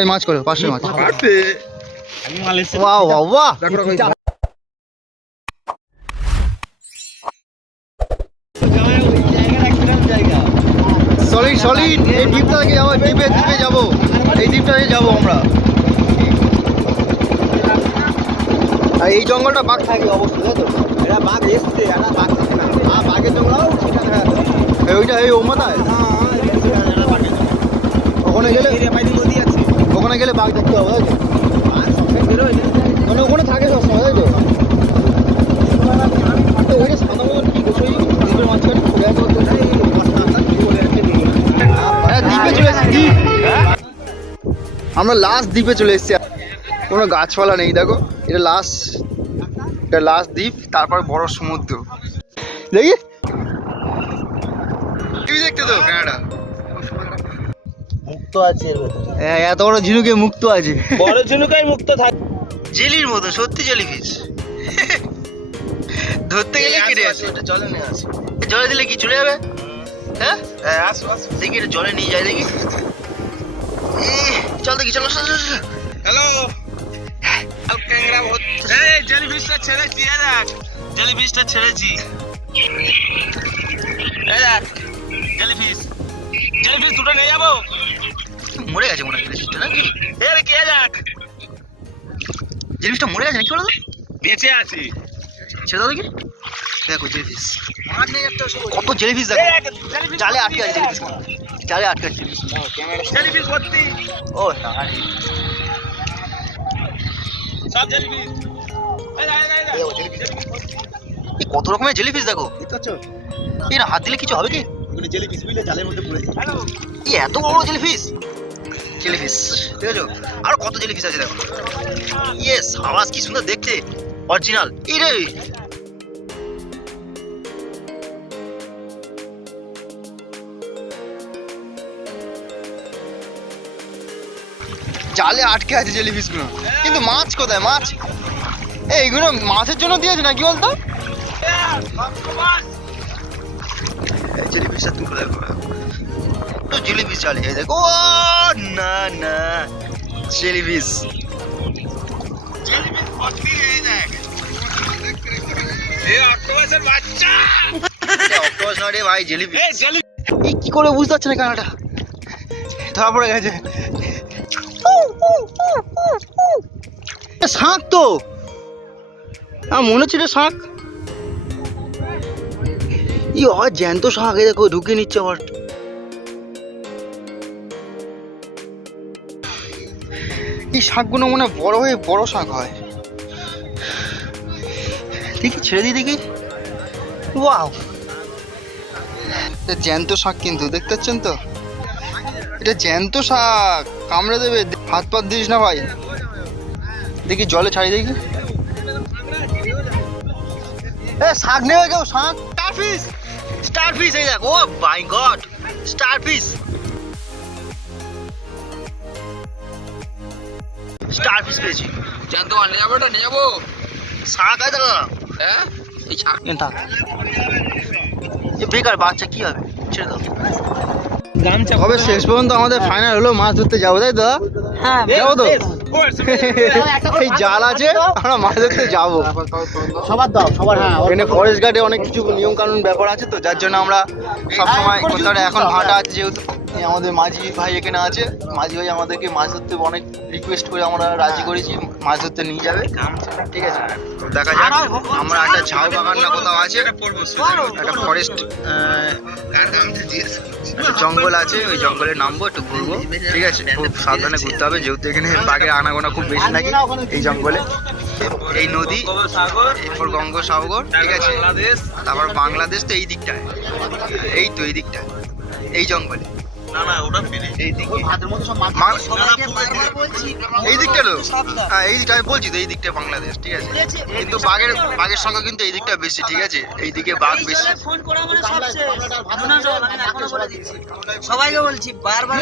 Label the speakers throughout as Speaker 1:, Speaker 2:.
Speaker 1: এই মাছ করো পাঁচশো মাছ। Wow wow solid solid. এই দ্বীপটা থেকে যাব দ্বীপে দ্বীপে যাব। এই দ্বীপটা থেকে যাব আমরা। আর এই জঙ্গলটা বাঘ থাকে অবশ্যই তাই তো?
Speaker 2: এটা বাঘ এসছে এটা বাঘ থাকে না। বাঘের জঙ্গলাও
Speaker 1: ওইটা এই ওমাতায়
Speaker 2: বাঘের জঙ্গল।
Speaker 1: ওখানে গেলে
Speaker 2: এরিয়া বাইরে নদী আছে
Speaker 1: ওখানে গেলে বাঘ দেখতে হবে তাই তো? মানে ওখানে থাকে সবসময়, তাই তো? হ্যাঁ আমরা লাস্ট দ্বীপে চলে এসেছি। কোনো গাছপালা নেই, দেখো। এটা লাস্ট এটা লাস্ট দ্বীপ, তারপর বড় সমুদ্র। দেখি? দেখতে তো কানাডা
Speaker 2: মুক্ত আছে এর ভেতরে।
Speaker 1: হ্যাঁ এত বড় ঝিনুকে মুক্ত আছে।
Speaker 2: বড় ঝিনুকাই মুক্ত থাকে
Speaker 1: জেলির মতো সত্যি জেলিফিশ ধরতে গেলে কেটে আছে
Speaker 2: জলে নিয়ে আসে।
Speaker 1: জলে দিলে কি চলে যাবে? হ্যাঁ?
Speaker 2: হ্যাঁ আসো আসো।
Speaker 1: দেখি এটা জলে নিয়ে যায় দেখি। চল দেখি চলো চলো।
Speaker 2: হ্যালো ক্যাংরা এই জেলিফিশটা ছেড়েছি এ দেখ। জেলিফিশটা ছেড়েছি। এই দেখ জেলিফিশ জেলিফিশ দুটো নিয়ে যাব?
Speaker 1: মরে গেছে মনে হয় জেলিফিশটা নাকি?
Speaker 2: কে
Speaker 1: জেলিফিশটা মরে গেছে নাকি বলো
Speaker 2: বেঁচে আছি।
Speaker 1: ছেড়ে দাও দেখি। দেখো জেলিফিশ। কত জেলিফিশ দেখো। জালে আটকে আছে জেলিফিশ জালে আটকে আছে জেলিফিশ
Speaker 2: জেলিফিশ ভর্তি।
Speaker 1: ও কত রকমের জেলিফিশ দেখো। না হাত দিলে কিছু হবে কি?
Speaker 2: জেলিফিশ বুঝলে জালের মধ্যে পড়ে যায়।
Speaker 1: এত বড় জেলিফিশ। জেলিফিশ ঠিক আছে আর কত জেলিফিশ আছে দেখো। ইয়েস আওয়াজ কি সুন্দর দেখতে। অরিজিনাল এই রে জালে আটকে আছে জেলিফিশগুলো। কিন্তু মাছ কোথায়? মাছ? এই এইগুলো মাছের জন্য দিয়েছে নাকি বলতো? এই জেলিফিশটা তুলে তো জেলিফিশ চালে। এই দেখো ও না না জেলিফিশ
Speaker 2: জেলিফিশ ভর্তি এই দেখ। এ অক্টোপাসের বাচ্চা!
Speaker 1: অক্টোপাস নয় রে ভাই জেলিফিশ
Speaker 2: এই জেলি
Speaker 1: এই কি করে বুঝতে পারছে না কানাটা ধরা পড়ে গেছে। শাঁখ তো। মনে হচ্ছে শাঁখ ই জ্যান্ত শাঁখ এই দেখো ঢুকে নিচ্ছে আবার। এই শাঁখগুলো মনে বড় হয়ে বড় শাঁখ হয়। দেখি, ছেড়ে দিই, দেখি। ওয়াও। এটা জ্যান্ত শাক কিন্তু, দেখতে পাচ্ছেন তো? এটা জ্যান্ত শাক, কামড়ে দেবে। হাত পাত দিস না ভাই। দেখি, জলে ছাড়ি দেখি। এ, শাক নেবে কেউ? শাক? স্টারফিশ! স্টারফিশ, এই দেখ, oh my god! Starfish starfish পেয়েছি।
Speaker 3: জ্যান্ত মাছ নিয়ে যাব ওটা নিয়ে যাব?
Speaker 1: শাক আছে দাদা।
Speaker 3: হ্যাঁ? এই ছাক
Speaker 1: থাক। এ বেকার বাচ্চা কি হবে? ছেড়ে দাও। কবে শেষ পর্যন্ত আমাদের ফাইনাল হলো? মাছ ধরতে যাব তাই তো?
Speaker 4: হ্যাঁ
Speaker 1: যাব তো?
Speaker 2: কোর্স
Speaker 1: এই জাল আছে আমরা মাছ ধরতে যাব।
Speaker 4: সবার দাও সবার হ্যাঁ
Speaker 1: এখানে ফরেস্ট গার্ডে অনেক কিছু নিয়ম কানুন ব্যাপার আছে তো যার জন্য আমরা সবসময় কোথাও এখন ভাটা আছে যেহেতু আমাদের মাঝি ভাই এখানে আছে। মাঝি ভাই আমাদেরকে মাছ ধরতে অনেক রিকোয়েস্ট করে আমরা রাজি করেছি। মাছ ধরতে নিয়ে যাবে। ঠিক আছে? দেখা যাক। আমরা একটা ঝাউ বাগান না কোথাও আছে। একটা ফরেস্ট জঙ্গল আছে। ওই জঙ্গলে নামবো একটু ঘুরবো। ঠিক আছে? খুব সাবধানে ঘুরতে হবে। যেহেতু এখানে বাঘের আনাগোনা খুব বেশি নাকি এই জঙ্গলে। এই নদী এরপর গঙ্গোসাগর, ঠিক আছে? তারপর বাংলাদেশ তো এই দিকটায়। এই তো, এই দিকটায়। এই জঙ্গলে।
Speaker 2: না না ওটা ফিরে
Speaker 1: এই দিকে।
Speaker 4: ভাতের মধ্যে সব মাছ
Speaker 1: মা-
Speaker 4: সবাইকে বারবার বলছি।
Speaker 1: এই দিকটা তো? হ্যাঁ এই দিকটা আমি বলছি তো এই দিকটা বাংলাদেশ ঠিক আছে? কিন্তু বাঘের বাঘের সংখ্যা কিন্তু এই দিকটা বেশি ঠিক আছে? এই দিকে বাঘ বেশি।
Speaker 4: ফোন করা মানে এখনও বলে দিচ্ছি। সবাইকে বলছি বারবার।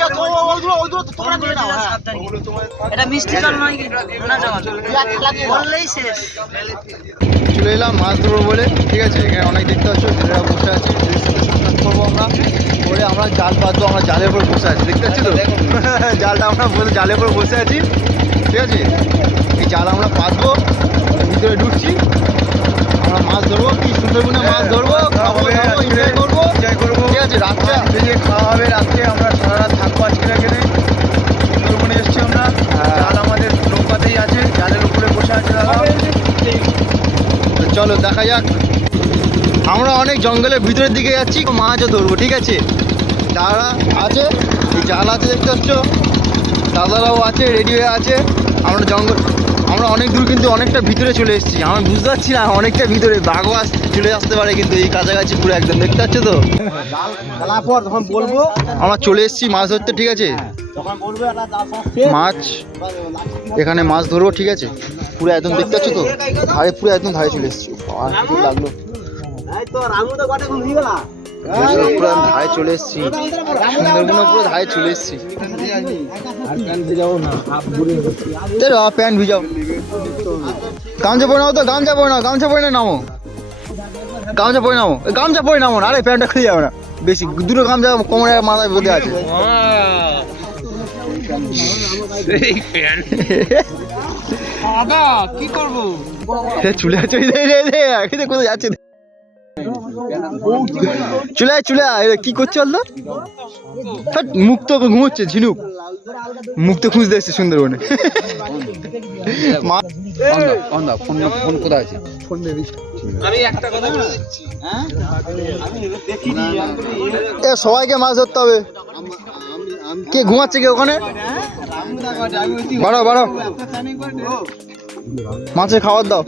Speaker 4: এটা মিষ্টি জল নয় কিন্তু নোনা জল। বললেই শেষ।
Speaker 1: চলে এলাম মাছ ধরবো বলে ঠিক আছে? এখানে অনেক দেখতে পাচ্ছ ছেলেরা বসে আছে। করব আমরা? আমরা জাল পাতবো আমরা জালের উপর বসে আছি দেখতে পাচ্ছি তো? জালটা আমরা জালের উপর বসে আছি ঠিক আছে? এই জাল আমরা পাতবো ভিতরে ঢুকছি আমরা মাছ ধরবো কি সুন্দরবনে মাছ ধরবো খাব দাবো এনজয় করব। ঠিক আছে রাত্রে ভেজে খাওয়া হবে রাত্রে আমরা সারা রাত থাকব আজকের এখানে সুন্দরবনে এসছি আমরা। জাল আমাদের নৌকাতেই আছে জালের উপরে বসে আছে দাদা। চলো দেখা যাক। আমরা অনেক জঙ্গলের ভিতরের দিকে যাচ্ছি মাছও ধরবো ঠিক আছে? যারা আছে এই জাল আছে দেখতে পাচ্ছ। দাদারাও আছে রেডি হয়ে আছে। আমরা জঙ্গল আমরা অনেক দূর কিন্তু অনেকটা ভিতরে চলে এসেছি। আমি বুঝতে পারছি না অনেকটা ভিতরে বাঘও আস চলে আসতে পারে কিন্তু এই কাছাকাছি পুরো একদম দেখতে পাচ্ছ তো?
Speaker 2: খেলার পর যখন বলব
Speaker 1: আমরা চলে এসেছি মাছ ধরতে ঠিক আছে?
Speaker 2: সব
Speaker 1: মাছ এখানে মাছ ধরবো ঠিক আছে? পুরো একদম দেখতে পাচ্ছ তো? ধারে পুরো একদম ধারে চলে এসেছি। আর লাগল। পুরো আমি চলে এসেছি। সুন্দরবনে পুরো ধারে চলে এসেছি। প্যান্ট ভিজাও। গামছা পরে নাও তো গামছা পরে নাও গামছা পরে না নামো। গামছা পরে নামো। এ, গামছা পরে নামো না আরে প্যান্টটা খুলে যাবে না। বেশি দুটো গামছা কোমরে মাথায় বেঁধে আছে।
Speaker 4: দাদা কি করব?
Speaker 1: সে চলে এখানে কোথায় যাচ্ছে চলে আয় চলে আয়। কি করছে ধ্যাৎ, মুখ তো ঘুমোচ্ছে ঝিনুক। মুখ তো খুঁজতে এসছে সুন্দরবনে। এ সবাইকে মাছ ধরতে হবে। কে ঘুমাচ্ছে কে ওখানে? বাড়াও বাড়াও। মাছের খাবার দাও।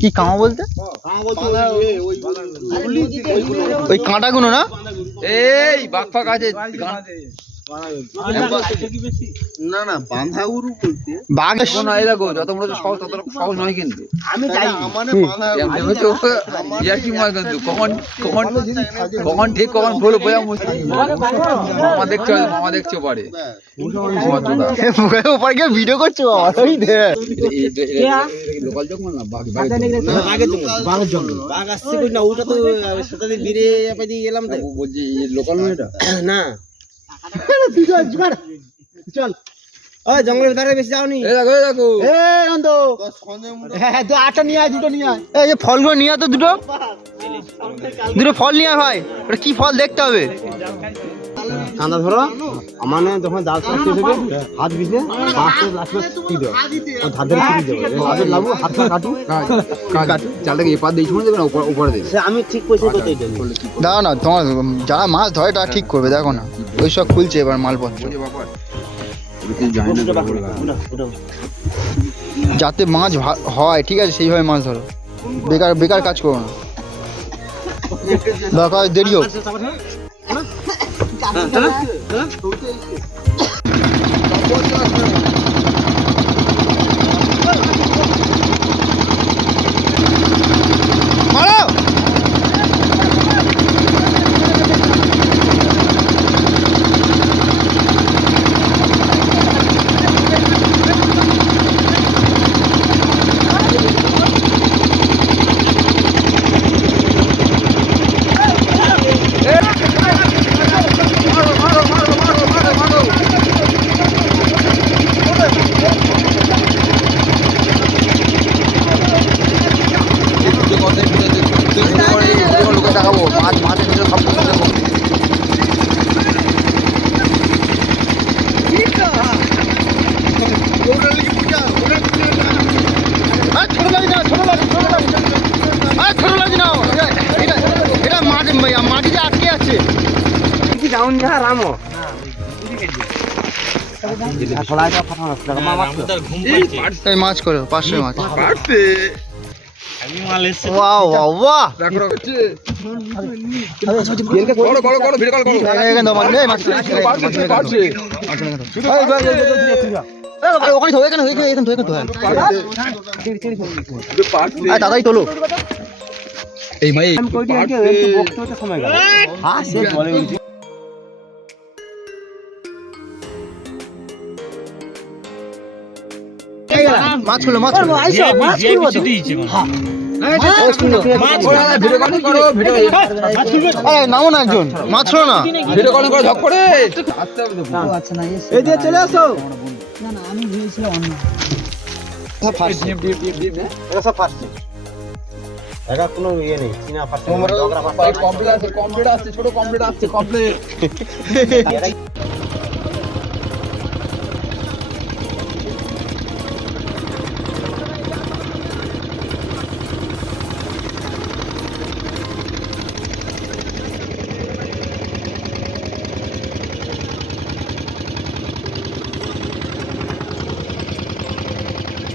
Speaker 1: কি কামা বলতে? ওই কাঁটাগুলো না?
Speaker 3: এই বাঘ ফাঁক আছে।
Speaker 2: না না বাঁধাগুরু বলতে
Speaker 1: বাঘ
Speaker 3: শোনো এই দেখো যত বড় সহজ তত সহজ নয় কিন্তু।
Speaker 2: আমি যাই মানে
Speaker 3: এমনি কি মার কিন্তু। কখন কখন কখন ঠিক কখন ভুল বোঝা মুশকিল মামা দেখছ? মামা দেখছ পারে।
Speaker 1: মুখের উপর গিয়ে ভিডিও করছ
Speaker 3: লোকাল যখন না? বাঘ
Speaker 2: বাঘের জঙ্গল। বাঘ আসছে না? ওটা তো সেটা দিয়ে বিরে পাই দিয়ে গেলাম তো।
Speaker 3: বলছি লোকাল নয় এটা?
Speaker 2: না। চল ওই জঙ্গলের ধারে বেশি যাওনি।
Speaker 1: নন্দ হ্যাঁ হ্যাঁ দু- আটটা নিয়ে আয় দুটো নিয়ে আয়। এই যে ফলগুলো নিয়ে তো দুটো। দুটো ফল নিয়ে হয় ভাই। ওটা কি ফল দেখতে হবে?
Speaker 2: কাঁদা ধরো। মানে যখন জাল শেষ শেষ হবে হাত বিছে পাঁচটা লাস্টে দেবো ও ধার ধরে দেবো হাতের লাগু হাতটা কাটু।
Speaker 3: চালটাকে এপার মনে দেবে না উপর উপরে দেবে।
Speaker 2: সে আমি ঠিক পয়সা তো দেই দেবো
Speaker 1: না তোমার যারা মাছ ধরে তারা ঠিক করবে দেখো না। ওই সব খুলছে এবার মালপত্র। যাতে মাছ ভা- হয় ঠিক আছে সেইভাবে মাছ ধরো। বেকার বেকার কাজ করো না। দরকার দেরি হোক।
Speaker 3: 그러니까 안 되잖아.
Speaker 1: 너한테 너한테. ছোট লাগি না ছোট লাগি ছোট লাগি আর ছোট লাগি না এটা এটা- এটা মাটি মাটিতে আটকে আছে
Speaker 2: কি যা রামো
Speaker 1: মাছ করো পাঁচশো মাছ মাছ ওখানে তো এখানে এখানে হ্যাঁ আয়, তোলো
Speaker 3: এই মাই
Speaker 2: আমি কই দিয়ে একটু বকতে হতে সময় গেল হ্যাঁ সে বলে
Speaker 1: মাছ খুলো মাছ খুলো
Speaker 4: আইসো মাছ কিনবো হ্যাঁ
Speaker 1: নামো না একজন মাছ না
Speaker 3: ভিডিও কলিং করো ঝক করে
Speaker 4: আচ্ছা
Speaker 2: এই দিয়ে চলে আসো
Speaker 4: আমি ভেবেছিলাম অন্য।
Speaker 2: এটা কোনো ইয়ে নেই চীনা
Speaker 3: কম্পিউটার আছে কমপ্লিট আসছে ছোট কম্পিউটার আছে কমপ্লিট।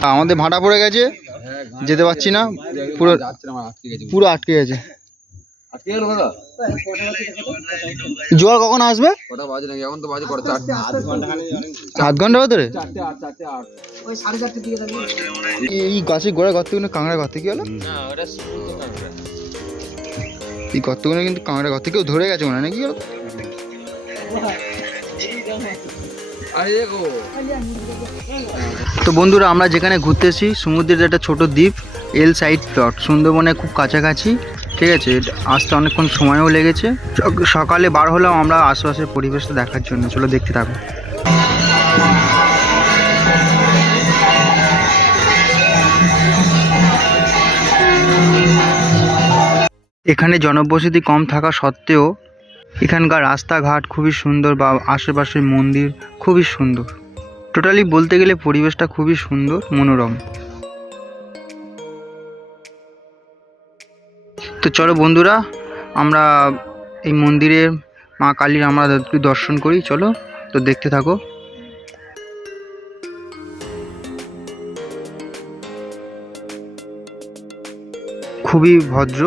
Speaker 1: আমাদের ভাটা পড়ে গেছে যেতে পারছি না পুরো
Speaker 3: গেছে
Speaker 1: পুরো আটকে গেছে।
Speaker 3: আটকে গেল দাদা
Speaker 1: জোয়ার কখন আসবে?
Speaker 3: কটা বাজে নাকি? এখন তো বাজে কটা
Speaker 1: আধ ঘণ্টা ভেতরে এই গাছের গোড়া গর্ত কিন্তু কাঁকড়া গর্তে কি হলো? এই গর্তগুলো কিন্তু কাঁকড়া গর্তে কেউ ধরে গেছে মনে হয় নাকি তো বন্ধুরা, আমরা যেখানে ঘুরতে এসেছি, সমুদ্রের একটা ছোট দ্বীপ এল সাইড প্লট সুন্দরবনে খুব কাছাকাছি, ঠিক আছে? আসতে অনেকক্ষণ সময়ও লেগেছে। সকালে বার হলাম আমরা আশেপাশের পরিবেশটা দেখার জন্য, চলো দেখতে থাকো। এখানে জনবসতি কম থাকা সত্ত্বেও এখানকার রাস্তাঘাট খুবই সুন্দর বা আশেপাশের মন্দির খুবই সুন্দর। টোটালি বলতে গেলে পরিবেশটা খুবই সুন্দর, মনোরম। তো চলো বন্ধুরা, আমরা এই মন্দিরে মা কালীর আমরা দর্শন করি, চলো তো দেখতে থাকো। খুবই ভদ্র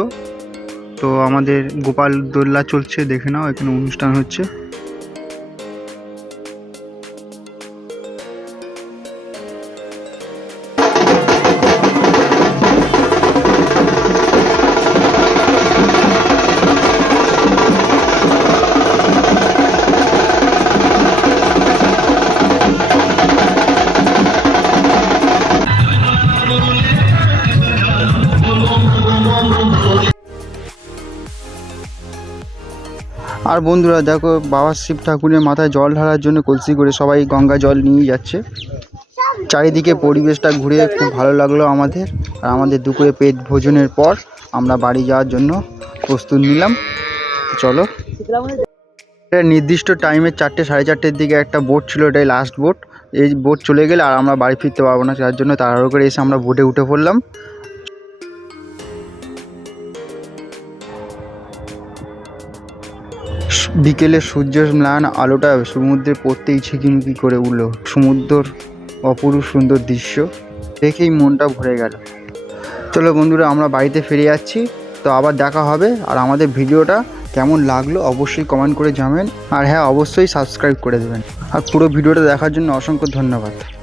Speaker 1: তো আমাদের গোপাল দোল্লা চলছে দেখে নাও এখানে অনুষ্ঠান হচ্ছে। আর বন্ধুরা দেখো বাবা শিব ঠাকুরের মাথায় জল ঢালার জন্য কলসি করে সবাই গঙ্গা জল নিয়ে যাচ্ছে। চারিদিকে পরিবেশটা ঘুরে খুব ভালো লাগল আমাদের। আর আমাদের দুপুরে পেট ভোজনের পর আমরা বাড়ি যাওয়ার জন্য প্রস্তুত নিলাম। চলো। নির্দিষ্ট টাইমে চারটে, সাড়ে চারটের দিকে একটা বোট ছিল এটাই লাস্ট বোট এই বোট চলে গেলে আর আমরা বাড়ি ফিরতে পারব না, যার জন্য তাড়াহুড়ো করে এসে আমরা বোটে উঠে পড়লাম। বিকেলে সূর্যের ম্লান আলোটা সমুদ্রে পড়তেই ঝিকিমিকি করে উঠল। সমুদ্রর অপরূপ সুন্দর দৃশ্য দেখেই মনটা ভরে গেল। চলো বন্ধুরা, আমরা বাড়িতে ফিরে যাচ্ছি। তো আবার দেখা হবে। আর আমাদের ভিডিওটা কেমন লাগল অবশ্যই কমেন্ট করে জানাবেন। আর হ্যাঁ অবশ্যই সাবস্ক্রাইব করে দেবেন। আর পুরো ভিডিওটা দেখার জন্য অসংখ্য ধন্যবাদ।